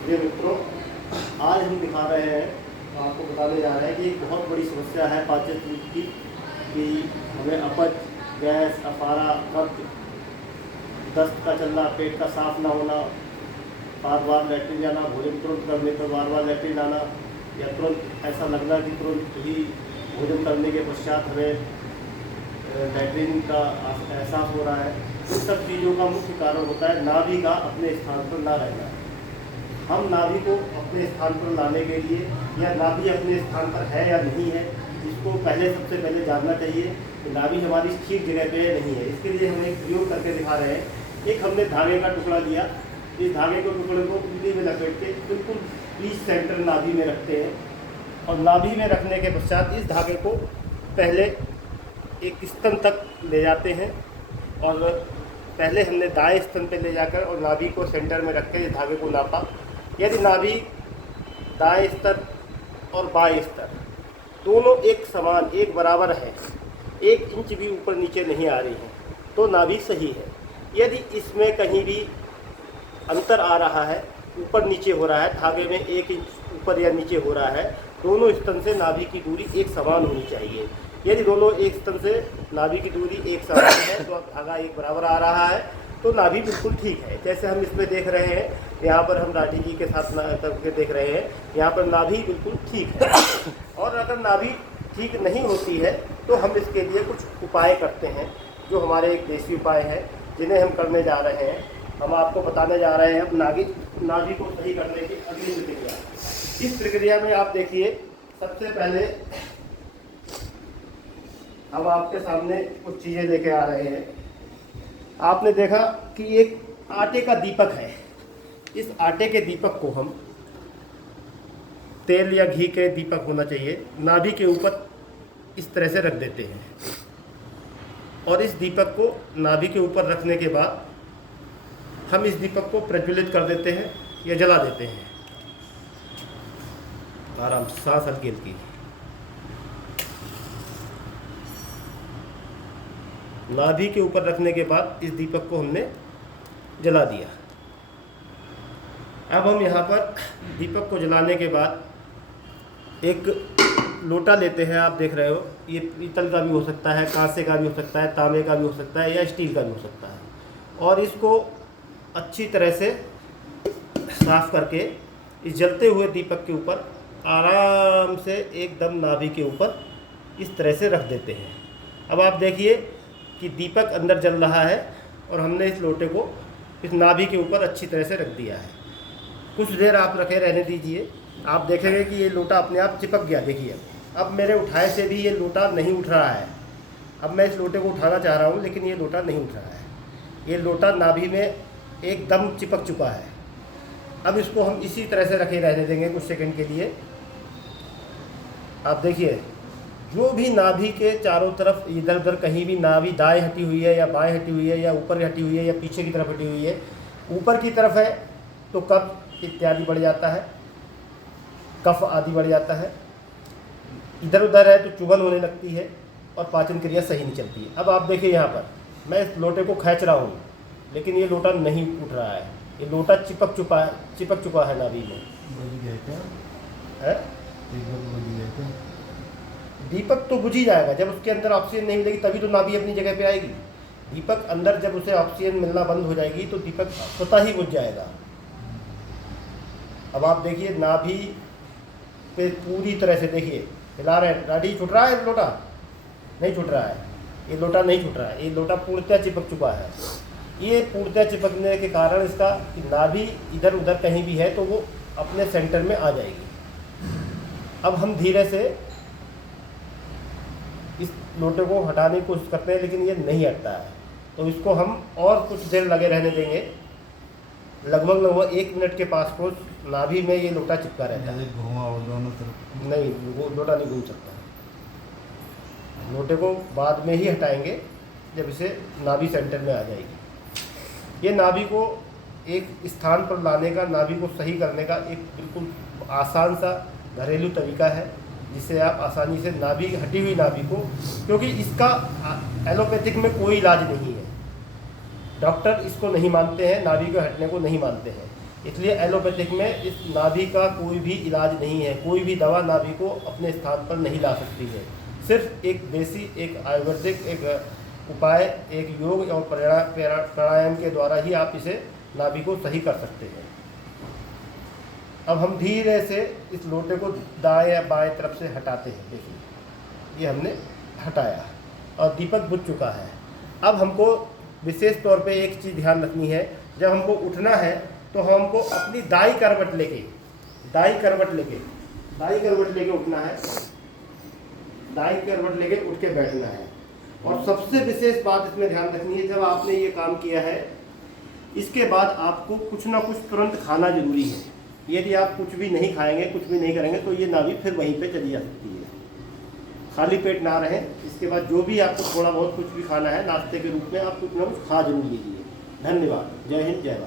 प्रिय मित्रों, आज हम दिखा रहे हैं, आपको बताने जा रहे हैं कि एक बहुत बड़ी समस्या है पाचन तंत्र की, कि हमें अपच, गैस, अफारा, कब्ज, दस्त का चलना, पेट का साफ ना होना, बार बार लैट्रिन जाना, भोजन तुरंत करने पर बार बार लैट्रिन आना, या तुरंत ऐसा लगना कि तुरंत ही भोजन करने के पश्चात हमें लैट्रिन का एहसास हो रहा है। इन सब चीज़ों का मुख्य कारण होता है नाभि का अपने स्थान पर ना रहना। हम नाभि को अपने स्थान पर लाने के लिए, या नाभि अपने स्थान पर है या नहीं है, इसको सबसे पहले जानना चाहिए कि नाभि हमारी ठीक जगह पे नहीं है। इसके लिए हम एक प्रयोग करके दिखा रहे हैं। एक हमने धागे का टुकड़ा लिया, इस धागे के टुकड़े को उंगली में लपेट के बिल्कुल बीच सेंटर नाभि में रखते हैं, और नाभि में रखने के पश्चात इस धागे को पहले एक स्तन तक ले जाते हैं, और पहले हमने दाएं स्तन पे ले जाकर और नाभि को सेंटर में रख के इस धागे को नापा। यदि नाभि दाएं स्तर और बाएं स्तर दोनों एक समान, एक बराबर है, 1 इंच भी ऊपर नीचे नहीं आ रही है, तो नाभि सही है। यदि इसमें कहीं भी अंतर आ रहा है, ऊपर नीचे हो रहा है, धागे में 1 इंच ऊपर या नीचे हो रहा है, दोनों स्तन से नाभि की दूरी एक समान होनी चाहिए। यदि दोनों एक स्तन से नाभि की दूरी एक समान है, तो अब धागा एक बराबर आ रहा है, तो नाभि बिल्कुल ठीक है। जैसे हम इसमें देख रहे हैं, यहाँ पर हम राठी जी के साथ करके देख रहे हैं, यहाँ पर नाभि बिल्कुल ठीक है। और अगर नाभि ठीक नहीं होती है तो हम इसके लिए कुछ उपाय करते हैं, जो हमारे एक देसी उपाय हैं, जिन्हें हम करने जा रहे हैं। हम आपको बताने जा रहे हैं अब नाभि को सही करने की अगली प्रक्रिया। इस प्रक्रिया में आप देखिए, सबसे पहले हम आपके सामने कुछ चीज़ें लेके आ रहे हैं। आपने देखा कि एक आटे का दीपक है। इस आटे के दीपक को हम, तेल या घी के दीपक होना चाहिए, नाभि के ऊपर इस तरह से रख देते हैं, और इस दीपक को नाभि के ऊपर रखने के बाद हम इस दीपक को प्रज्वलित कर देते हैं या जला देते हैं। आराम से सांस हल्की हल्की। नाभि के ऊपर रखने के बाद इस दीपक को हमने जला दिया। अब हम यहाँ पर दीपक को जलाने के बाद एक लोटा लेते हैं। आप देख रहे हो, ये पीतल का भी हो सकता है, कांसे का भी हो सकता है, तांबे का भी हो सकता है, या स्टील का भी हो सकता है, और इसको अच्छी तरह से साफ करके इस जलते हुए दीपक के ऊपर आराम से एकदम नाभि के ऊपर इस तरह से रख देते हैं। अब आप देखिए कि दीपक अंदर जल रहा है, और हमने इस लोटे को इस नाभि के ऊपर अच्छी तरह से रख दिया है। कुछ देर आप रखे रहने दीजिए, आप देखेंगे कि ये लोटा अपने आप चिपक गया। देखिए, अब मेरे उठाए से भी ये लोटा नहीं उठ रहा है। अब मैं इस लोटे को उठाना चाह रहा हूँ, लेकिन ये लोटा नहीं उठ रहा है। ये लोटा नाभि में एकदम चिपक चुका है। अब इसको हम इसी तरह से रखे रहने देंगे कुछ सेकंड के लिए। आप देखिए, जो भी नाभि के चारों तरफ इधर उधर कहीं भी नाभि दाएं हटी हुई है या बाएं हटी हुई है या ऊपर हटी हुई है या पीछे की तरफ हटी हुई है, ऊपर की तरफ है तो कब्ज इत्यादि बढ़ जाता है, कफ आदि बढ़ जाता है। इधर उधर है तो चुभन होने लगती है और पाचन क्रिया सही नहीं चलती है। अब आप देखिए, यहाँ पर मैं इस लोटे को खींच रहा हूँ, लेकिन ये लोटा नहीं उठ रहा है। ये लोटा चिपक चुका है नाभि में। है दीपक तो बुझ ही जाएगा। जब उसके अंदर ऑक्सीजन नहीं मिलेगी तभी तो नाभि अपनी जगह पे आएगी। दीपक अंदर जब उसे ऑक्सीजन मिलना बंद हो जाएगी तो दीपक स्वतः ही बुझ जाएगा। अब आप देखिए, नाभि पे पूरी तरह से देखिए हिला रहे हैं। राठी छूट रहा है, लोटा नहीं छूट रहा है, ये लोटा नहीं छूट रहा है, ये लोटा पूर्णतः चिपक चुका है। ये पूर्णतः चिपकने के कारण इसका नाभि इधर उधर कहीं भी है तो वो अपने सेंटर में आ जाएगी। अब हम धीरे से इस लोटे को हटाने की कोशिश करते हैं, लेकिन ये नहीं हटता है, तो इसको हम और कुछ देर लगे रहने देंगे। लगभग 1 मिनट के पास को नाभि में ये लोटा चिपका रहता है। दोनों तरफ नहीं, वो लोटा नहीं घूम सकता। लोटे को बाद में ही हटाएंगे जब इसे नाभि सेंटर में आ जाएगी। ये नाभि को एक स्थान पर लाने का, नाभि को सही करने का एक बिल्कुल आसान सा घरेलू तरीका है, जिससे आप आसानी से नाभि, हटी हुई नाभि को, क्योंकि इसका एलोपैथिक में कोई इलाज नहीं है, डॉक्टर इसको नहीं मानते हैं, नाभि के हटने को नहीं मानते हैं, इसलिए एलोपैथिक में इस नाभि का कोई भी इलाज नहीं है, कोई भी दवा नाभि को अपने स्थान पर नहीं ला सकती है। सिर्फ एक देसी, एक आयुर्वेदिक, एक उपाय, एक योग और प्राणायाम के द्वारा ही आप इसे नाभि को सही कर सकते हैं। अब हम धीरे से इस लोटे को दाएं या बाएं तरफ से हटाते हैं। देखिए, ये हमने हटाया और दीपक बुझ चुका है। अब हमको विशेष तौर पे एक चीज़ ध्यान रखनी है, जब हमको उठना है तो हमको अपनी दाई करवट लेके उठना है, दाई करवट लेके उठ के बैठना है। और सबसे विशेष बात इसमें ध्यान रखनी है, जब आपने ये काम किया है इसके बाद आपको कुछ ना कुछ तुरंत खाना जरूरी है। यदि आप कुछ भी नहीं खाएंगे, कुछ भी नहीं करेंगे तो ये नाभि फिर वहीं पे चली जा सकती है। खाली पेट ना रहें। इसके बाद जो भी आपको थोड़ा बहुत कुछ भी खाना है नाश्ते के रूप में, आप कुछ ना कुछ खा जरूर लीजिए। धन्यवाद। जय हिंद, जय भारत।